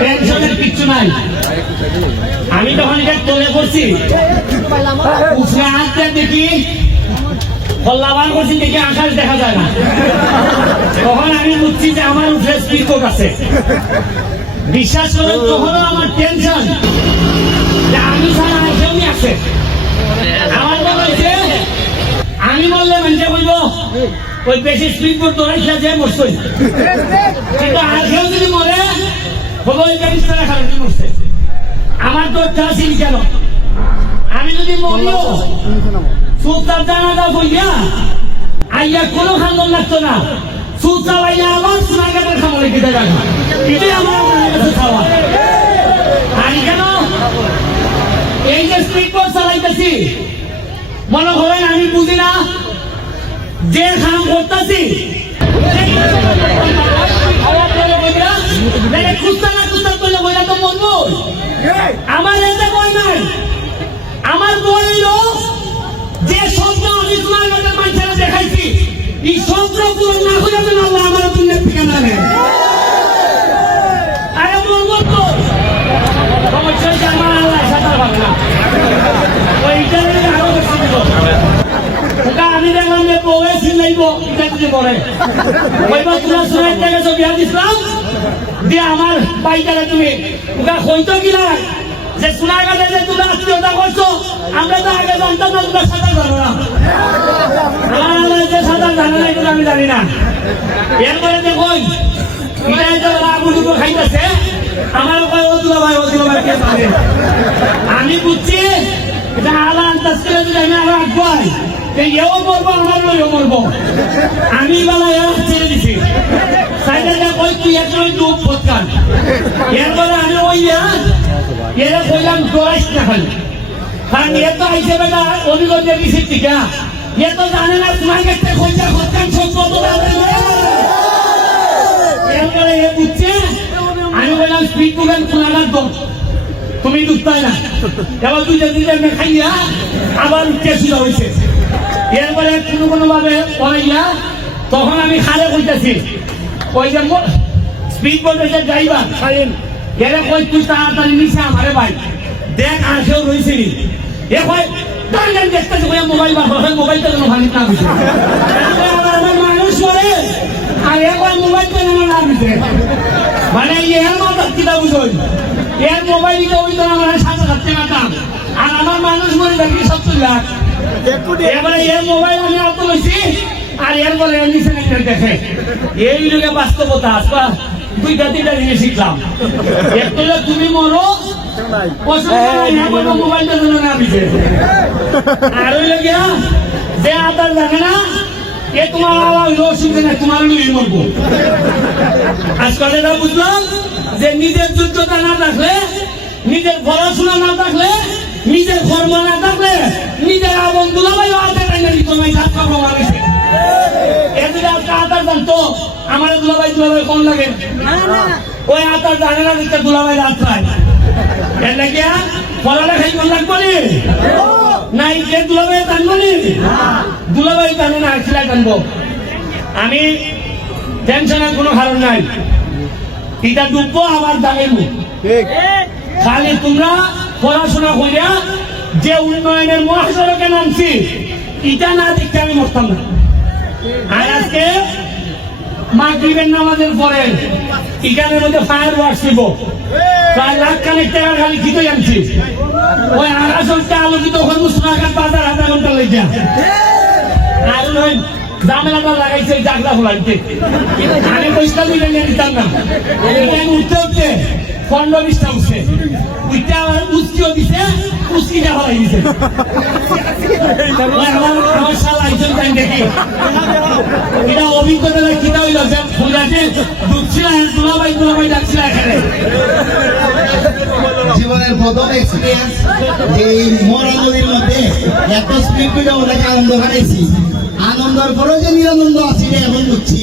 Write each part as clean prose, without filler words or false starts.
টেনশনের কিচ্ছু নাই। আমি তখন এটা তোলে করছি, উঠে আসতে দেখি কল্লাবান করছি, দেখি আকাশ দেখা যায় না। তখন আমি বুঝছি যে আমার উঠে স্পিড আছে। বিশ্বাস করেন তখনও আমার টেনশন যে আমি ছাড়া কেউই আছে। আমার মনে হয়েছে আমি বললে মানুষে বলবো ওই বেশি স্পিড বোর্ড দৌড়াইছিলা যে মরছই, কিন্তু আর কেউ যদি মরে হবো ওই ব্যারিস্টারের কারণে মরছে। আমার তো ছিল কেন, আমি যদি মরিও সুলতান জানাজা বইয়া আইয়া কোনো খান্দন লাগতো না, সুলতান আইয়া আবার সোনাঘাটের খামলে কেটে রাখা, এটাই আমার কাছে খাওয়া। আর কেন এই যে স্পিড বোর্ড চালাইতেছি মনে করেন আমি বুঝি না যে কাম করতেছি আমার এতে বই নাই। আমার বই হইল যে স্বপ্ন আমি তোমার কাছে মানুষেরা দেখাইছি, এই স্বপ্ন পূরণ না করে যেন আল্লাহ আমার দুনিয়ার ঠিকানা নেই। আরে বলবো তো সমস্যা হচ্ছে আমার আল্লাহ সাঁতার পাবে না, ওইটাই আরো আমি দেখলাম যে বউয়ে ছিলাইব এটা যদি বলে ওইবার তোমার সোনার থেকে ছবি দিছিলাম দিয়ে আমার বাইটারে তুমি ওটা হইতো কিনা যে সোনার কাছে যে তুমি আত্মীয়তা করছো, আমরা তো আগে জানতাম না তোমরা সাঁতার জানো না। আমার আল্লাহ যে সাঁতার জানে না এগুলো আমি জানি না। এরপরে দেখুন এটাই তো আগুন খাইতেছে, আমার কে জানে। আমি বুঝছি এটা আল্লাহ আন্দাজ করে যদি আমি আরো আগুয়াই এও মরবো আমার লইও মরবো। আমি বেলা ছেড়ে দিছি সাইডে কই তুই একজন দুঃখ ফটকান। এরপরে আমি ওইয়া এরা কইলাম দৌড়াইস না খালি, কারণ এ তো আইসে বেটা অভিজ্ঞতা দিছি টিকা, এ তো জানে না তোমার কাছে খোঁজা ফটকান সম্পর্ক। এরপরে এ বুঝছে আমি বললাম স্পিড বুকেন কোনাগার দম তুমি দুধ না, এবার দুই দিন খাইয়া আবার উঠতে সুদা হয়েছে। এরপরে কোনো ভাবে পড়াইয়া তখন আমি খালে কইতেছি ওই যে স্পিড বোর্ডে যে ড্রাইভার এরা কই তুই তাড়াতাড়ি নিচে আমারে ভাই দেখ আসেও রয়েছে নি এ কয় দেখতেছি মোবাইল মোবাইলটা যেন ভাঙি না বুঝে আমার মানুষ করে আর এ কয় মোবাইলটা যেন না বুঝে, মানে এর মাথা কিনা বুঝোই এর মোবাইল দিতে ওই তো আমার 7,000 টাকা দাম আর আমার মানুষ মরে দেখি 70 লাখ। এবারে এর মোবাইল আমি আউট লইছি আর এরপরে নিচে দেখে এই লোকে বাস্তবতা আসবা দুইটা তিনটা জিনিস শিখলাম। একটা তুমি মরো মোবাইলটা যেন না দিছে, আর ওই লোকে যে আদার দেখে না এ তোমার অসুবিধা নাই তোমার লুই মরবো। আজকাল এটা বুঝলাম যে নিজের যোগ্যতা না থাকলে, নিজের পড়াশোনা না থাকলে, নিজের কর্ম না থাকলে নিজের আবন দুলাভাই হাতে টাইনে দিত না। যাত্রা প্রমাণ হয়েছে এদিকে আজকে আতার জানতো আমার দুলাভাই কম লাগে, ওই আতার জানে না দিতে দুলাভাই যাত্রায় এর লাগিয়া পড়ালেখাই কম লাগবো নি নাই যে দুলাভাই জানবো নি, দুলাভাই জানে না সিলাই জানবো। আমি টেনশনের কোনো কারণ নাই, এটা ডুববো আবার দাঁড়াইব। খালি তোমরা পড়াশোনা করিয়া যে উন্নয়নের মহাসড়কে নামছি এটা না দেখতে আমি মরতাম না। আর আজকে মাগরিবের নামাজের পরে এখানের মধ্যে ফায়ার ওয়ার্কস দিব প্রায় লাখ খানিক টাকা খালি খিতে আনছি, ওই আকাশটা আলোকিত করবো সোনাঘাট বাজার আধা ঘন্টা লেগে আর ওই জামেলাটা লাগাইছে জাগলা ফোলাইতে আমি পয়সা দিলে নিয়ে দিতাম না। উঠতে উঠতে 15-20টা উঠছে উঠতে আমার উস্কিও দিছে, উস্কিটা হলাই দিছে। আমার শালা আইসন টাইম দেখি এটা অভিজ্ঞতা কিনা হইল যে ফুলাতে দুধছিল দুলাভাই ডাকছিল এখানে। জীবনের প্রথম এক্সপিরিয়েন্স এই মরা নদীর মধ্যে এত স্পিড করে ওটাকে আনন্দ হারাইছি, আনন্দের পরেও যে নিরানন্দ আছে এখন বুঝছি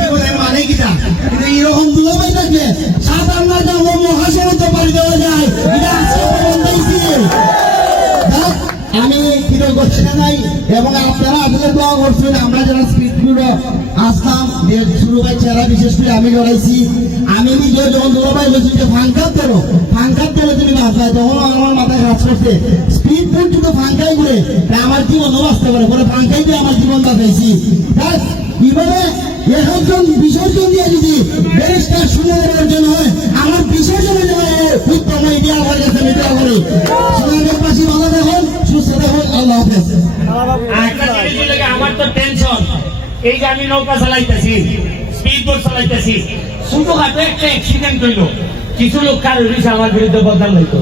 জীবনের মানে কিনা। কিন্তু এইরকম দুলাভাই থাকলে সাধারণ মহাসড়কে পাড়ি দেওয়া যায়, এটা আজকে আমি কৃতজ্ঞতা নাই। এবং আপনারা আসলে দোয়া করছেন, আমরা যারা স্পিড আসলাম শুরু ভাই চেহারা বিশেষ করে আমি লড়াইছি। আমি নিজে যখন দুলাভাই বলছি যে ফাঙ্কার তেরো তুমি বাঁচায়, তখন আমার মাথায় কাজ করছে স্পিড ফুট যদি ফাঙ্কাই করে আমার জীবনও বাঁচতে পারে, পরে ফাঙ্কাই দিয়ে আমার জীবন বাঁচাইছি। কিভাবে একজন বিসর্জন দিয়ে যদি ব্যারিস্টার সুন্দর জন্য হয়, আমার বিসর্জনের জন্য উত্তম ইডিয়া আমার কাছে মিডিয়া করে। সুন্দর পাশে ভালো থাকুন, সুস্থ থাকুন, আল্লাহ হাফেজ। একটা জিনিস লাগে আমার তো টেনশন, এই যে আমি নৌকা চালাইতেছি, স্পিড বোট চালাইতেছি, ছোটখাটো একটা অ্যাক্সিডেন্ট হইল, কিছু লোক কার হইছে আমার বিরুদ্ধে বদনাম হইতো।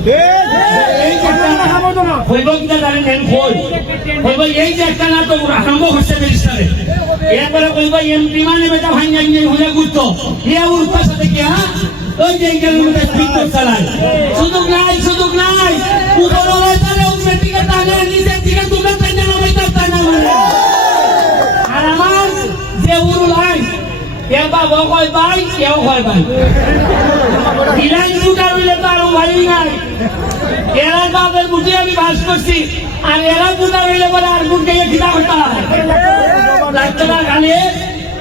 এই যে একটা হইব কিনা জানি নেন হইব, এই যে একটা নাটক আরম্ভ হচ্ছে ব্যারিস্টারে, এরপরে কইব এমপি মানে বেটা ভাঙ্গা নিয়ে ঘুরে ঘুরতো, এ উঠবার সাথে কি হ্যাঁ ওই যে কিলোমিটার স্পিড বোট চালায়। সুযোগ নাই উপরে তাহলে উপরের দিকে টানে, নিচের দিকে তুমি টানে নবাইতে টানে মানে। আর আমার যে উরু লাই এ বাবা কয় ভাই, কেউ কয় ভাই, ইরাই দুটা মিলে তো আরো ভাই নাই। এরা বাপের বুঝে আমি বাস করছি, আর এরা দুটা মিলে বলে আর বুঝে খিদা করতে ডাক্তার খালি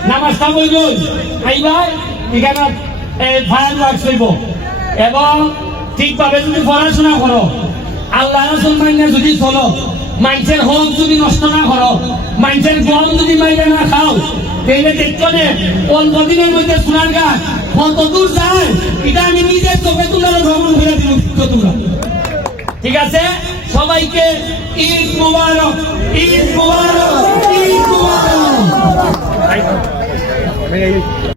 নামাজটা বইল আইবার এখানে ফায়ার ওয়ার্ক হইব, এবং ঠিকভাবে যদি পড়াশোনা করো, আল্লাহ রাসূল মাইনে যদি চলো, মানুষের হক যদি নষ্ট না করো, মানুষের গম যদি মাইনে না খাও, তাহলে দেখছো নে অল্প দিনের মধ্যে সোনার গাছ কত দূর যায়, এটা আমি নিজের চোখে তুলে ভ্রমণ করে দিব তোমরা। ঠিক আছে, সবাইকে ঈদ মুবারক, ঈদ মুবারক, ঈদ মুবারক।